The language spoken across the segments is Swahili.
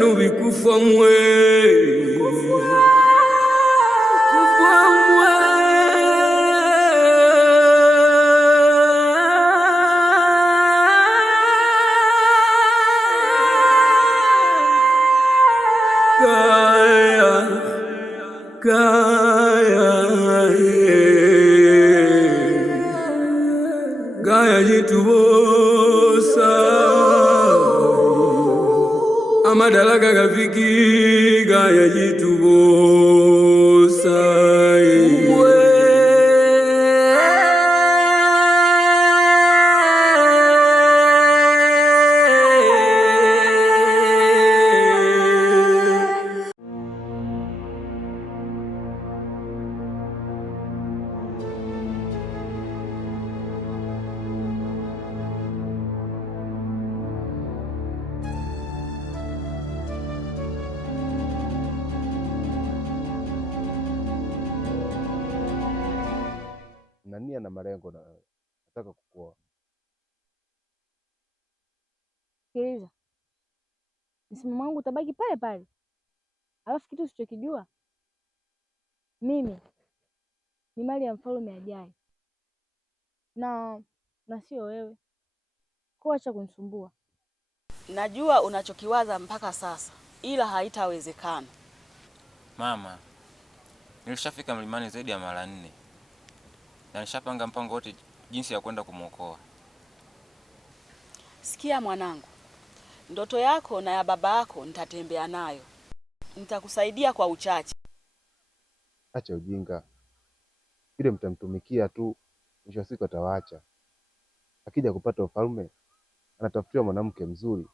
byanu bikufa mwe Gaya jitubosa amadalaga gafiki gaya jitubosa na nia na malengo na nataka kukuoa. Sikiliza, msimamo wangu utabaki pale pale. Alafu kitu usichokijua, mimi ni mali ya mfalme ajaye na sio wewe. Kwa acha kunisumbua. Najua unachokiwaza mpaka sasa, ila haitawezekana. Mama, nilishafika mlimani zaidi ya mara 4 na nishapanga mpango wote jinsi ya kwenda kumwokoa. Sikia mwanangu, ndoto yako na ya baba yako nitatembea nayo. Nitakusaidia kwa uchache. Acha ujinga. Ile mtamtumikia tu, mwisho wa siku atawaacha. Akija kupata ufalme, anatafutiwa mwanamke mzuri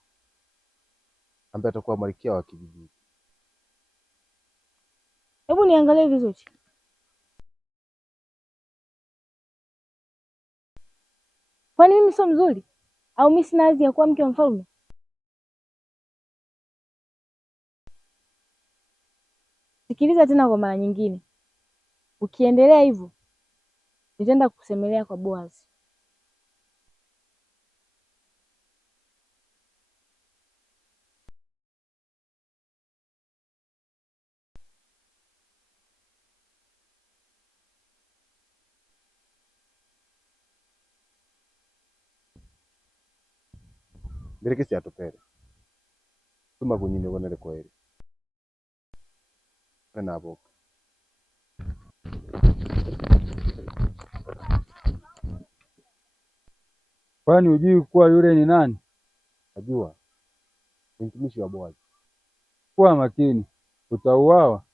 ambaye atakuwa malkia wa kijiji. Hebu niangalie vizuri. Kwani mimi sio mzuri? Au mimi sina hadhi ya kuwa mke wa mfalme? Sikiliza tena kwa mara nyingine. Ukiendelea hivyo, nitaenda kukusemelea kwa Boaz. Berekesi atopere. Tuma kunyine bonere kweli. Na boka. Kwani hujui kuwa yule ni nani? Najua. Ni mtumishi wa Boaz. Kuwa makini, utauawa.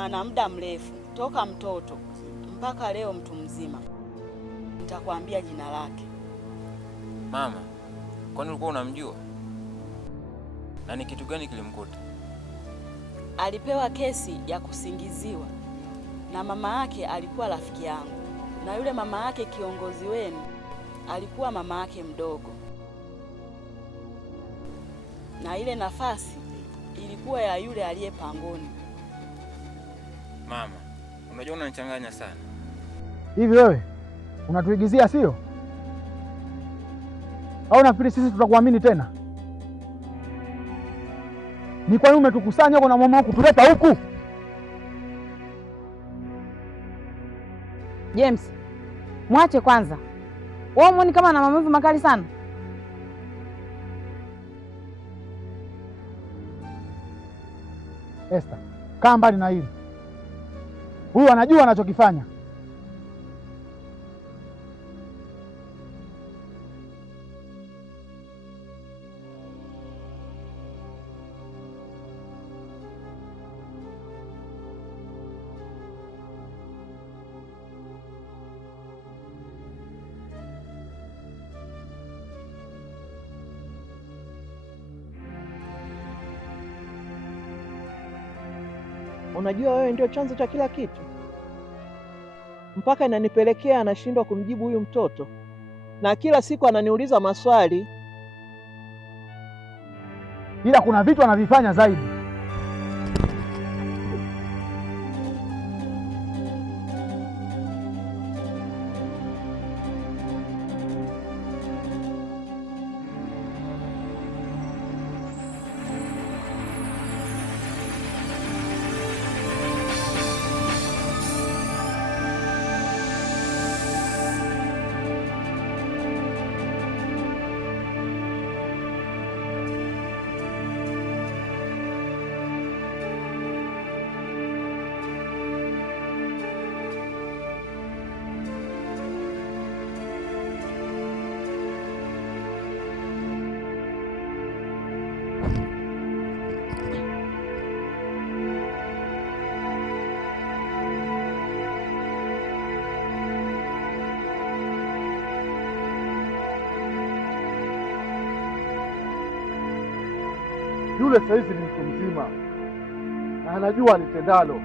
na ana muda mrefu toka mtoto mpaka leo mtu mzima. Nitakwambia jina lake. Mama, kwani ulikuwa unamjua? Na ni kitu gani kilimkuta? Alipewa kesi ya kusingiziwa na mama yake alikuwa rafiki yangu, na yule mama yake kiongozi wenu alikuwa mama yake mdogo, na ile nafasi ilikuwa ya yule aliye pangoni. Mama, unajua unanichanganya sana. Hivi wewe unatuigizia sio? Au nafikiri sisi tutakuamini tena? Ni kwa nini umetukusanya huko na mama wako kutuleta huku? James, mwache kwanza. Wewe muone kama ana maumivu makali sana. Esther, kaa mbali na hili. Huyu anajua anachokifanya. Unajua wewe ndio chanzo cha kila kitu, mpaka inanipelekea anashindwa kumjibu huyu mtoto, na kila siku ananiuliza maswali. Ila kuna vitu anavifanya zaidi. Yule saizi ni mtu mzima na anajua alitendalo.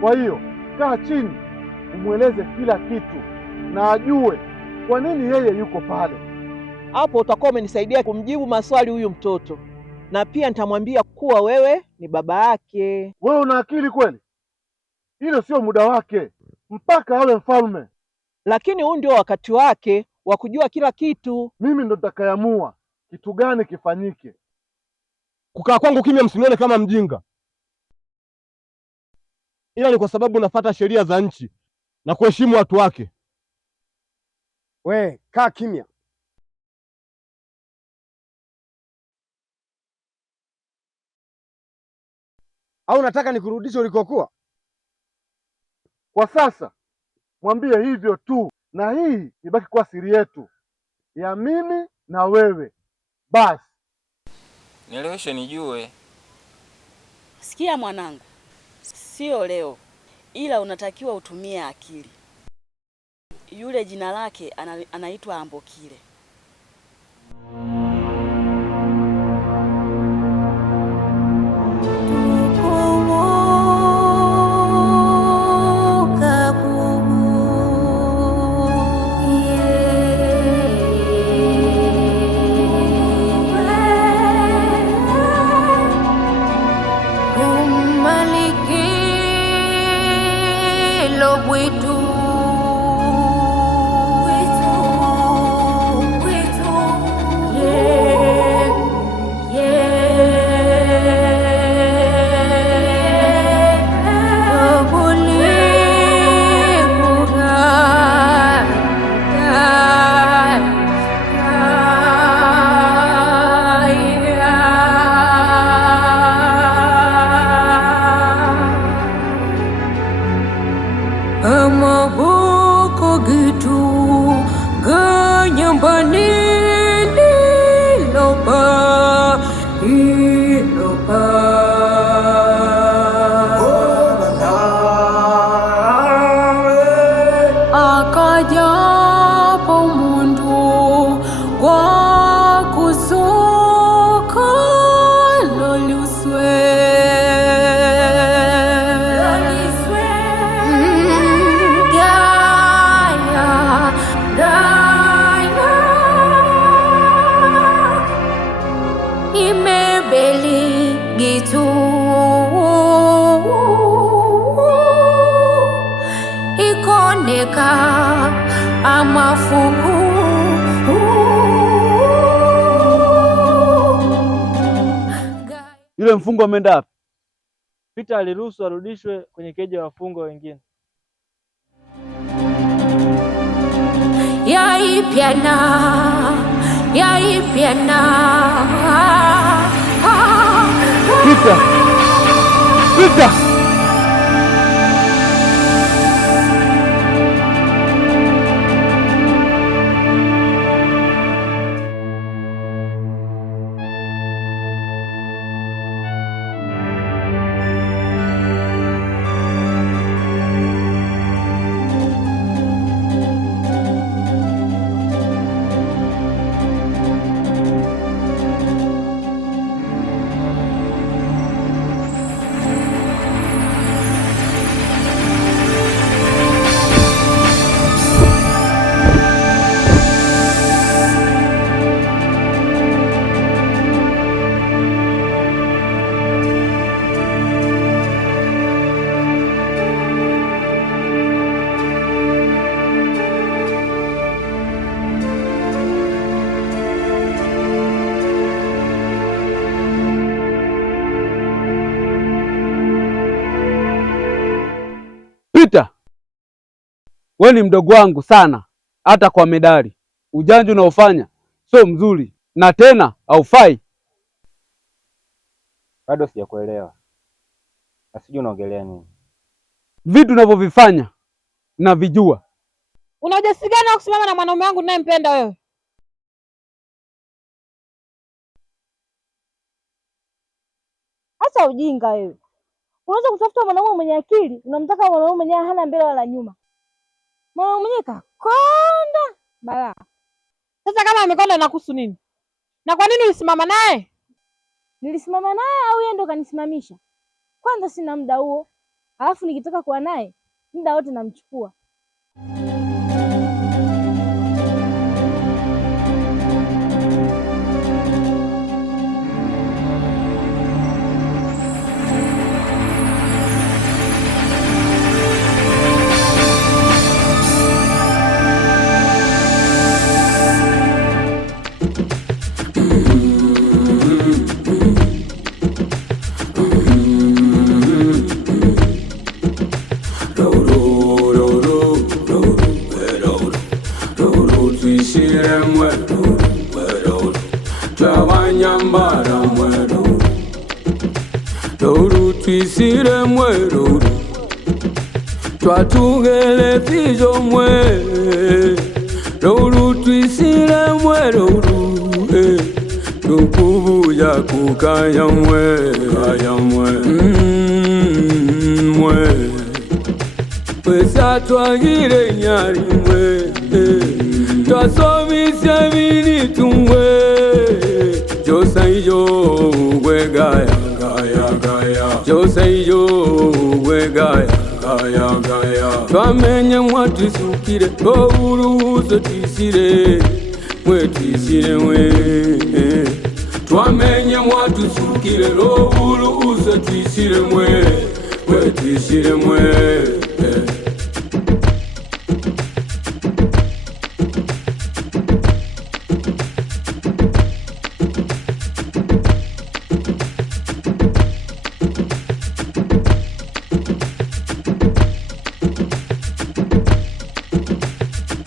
Kwa hiyo kaa chini, umweleze kila kitu na ajue kwa nini yeye yuko pale. Hapo utakuwa umenisaidia kumjibu maswali huyu mtoto, na pia nitamwambia kuwa wewe ni baba yake. Wewe una akili kweli? Hilo sio muda wake mpaka awe mfalme. Lakini huu ndio wakati wake wa kujua kila kitu. Mimi ndo nitakayeamua kitu gani kifanyike. Kukaa kwangu kimya msinione kama mjinga, ila ni kwa sababu nafuata sheria za nchi na kuheshimu watu wake. We, kaa kimya. Au nataka nikurudishe ulikokuwa? Kwa sasa mwambie hivyo tu, na hii ibaki kuwa siri yetu ya mimi na wewe basi. Nieleweshe nijue. Sikia mwanangu, sio leo, ila unatakiwa utumie akili. Yule jina lake anaitwa Ambokile. Yeah. tu ikoneka amafuku. Yule mfungwa ameenda wapi? Peter aliruhusu arudishwe kwenye keji ya wafungwa wengine. Yaipiana Peter! Peter! Peter, wewe ni mdogo wangu sana, hata kwa medali. Ujanja unaofanya sio mzuri na tena haufai. Bado sijakuelewa. Asijui unaongelea nini? Vitu unavyovifanya navijua. Una ujasiri gani wa kusimama na mwanaume wangu ninayempenda wewe? Acha ujinga wewe. Unaweza kutafuta mwanaume mwenye akili, unamtaka mwanaume mwenye hana mbele wala nyuma. Mwanaume mwenye kakonda bala. Sasa kama amekonda nakuhusu nini? Na kwa nini ulisimama naye? Nilisimama naye au yeye ndo kanisimamisha? Kwanza sina muda huo. Alafu nikitaka kuwa naye muda wote namchukua. Twisire mwero twatugele fijo mwe roru twisire mwero tukubuja kukaya mwe mwe pesa twagire nyari mwe twasomisya binitu mwe josaijo wegaya Josaijo wegaya twamenye mwatisukire uruhuso twisire mwe twisire mwe twamenye mwatisukire uruhuso twisire mwe twisire mwe